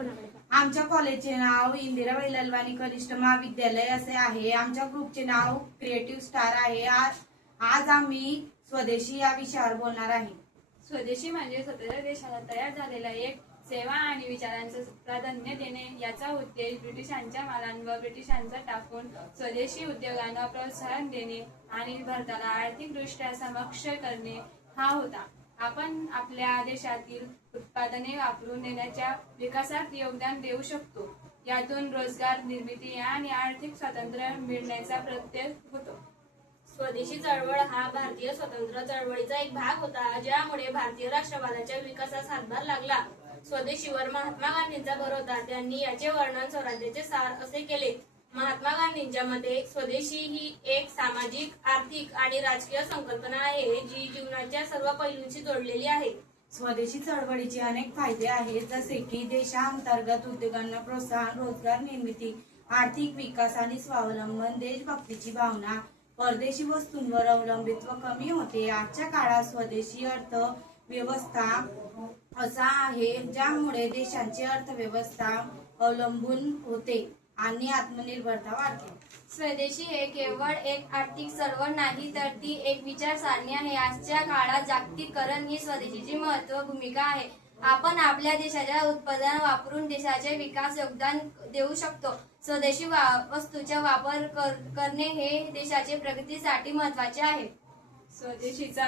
आमच्या कॉलेजचे नाव इंदिराबाई ललवाणी कनिष्ठ महाविद्यालय असे आहे। आमच्या ग्रुपचे नाव क्रिएटिव्ह स्टार आहे। आज आम्ही स्वदेशी या विषयावर बोलणार आहे। स्वदेशी म्हणजे स्वतंत्र देशाला तयार झालेला एक सेवा आणि विचारांचं प्राधान्य देणे। याचा उद्देश ब्रिटिशांच्या मालांवर ब्रिटिशांचा टाकून स्वदेशी उद्योगांना प्रोत्साहन देणे आणि भारताला आर्थिकदृष्ट्या सक्षम करणे हा होता। आपण आपल्या देशातील उत्पादने वापरून देण्याच्या विकासात योगदान देऊ शकतो। यातून रोजगार निर्मिती आणि आर्थिक स्वातंत्र्य मिळण्याचा प्रत्यय होतो। स्वदेशी चळवळ हा भारतीय स्वतंत्र चळवळीचा एक भाग होता, ज्यामुळे भारतीय राष्ट्रवादाच्या विकासास हातभार लागला। स्वदेशीवर महात्मा गांधींचा भर होता। त्यांनी याचे वर्णन स्वराज्याचे सार असे केले। महात्मा गांधींच्या मते स्वदेशी ही एक सामाजिक, आर्थिक आणि राजकीय संकल्पना आहे, जी जीवनाच्या सर्व पैलूंशी जोडलेली आहे। स्वदेशी चळवळीचे अनेक फायदे आहेत, जसे की देशांतर्गत उद्योगांना प्रोत्साहन, रोजगार निर्मिती, आर्थिक विकास आणि स्वावलंबन, देशभक्तीची भावना, परदेशी वस्तूंवर अवलंबित्व कमी होते। आजच्या काळात स्वदेशी अर्थव्यवस्था असा आहे ज्यामुळे देशांची अर्थव्यवस्था अवलंबून होते आणि आत्मनिर्भरता वाढते। स्वदेशी हे केवळ एक आर्थिक चळवळ नाही, तर ती एक विचारसरणी आहे। आजच्या काळात जागतिकीकरण ही स्वदेशीची महत्त्वाची भूमिका आहे। आपण आपल्या देशाच्या उत्पादन वापरून देशाचे विकास योगदान देऊ शकतो। स्वदेशी वस्तूचा वापर करणे हे देशाच्या प्रगतीसाठी महत्त्वाचे आहे। स्वदेशीचा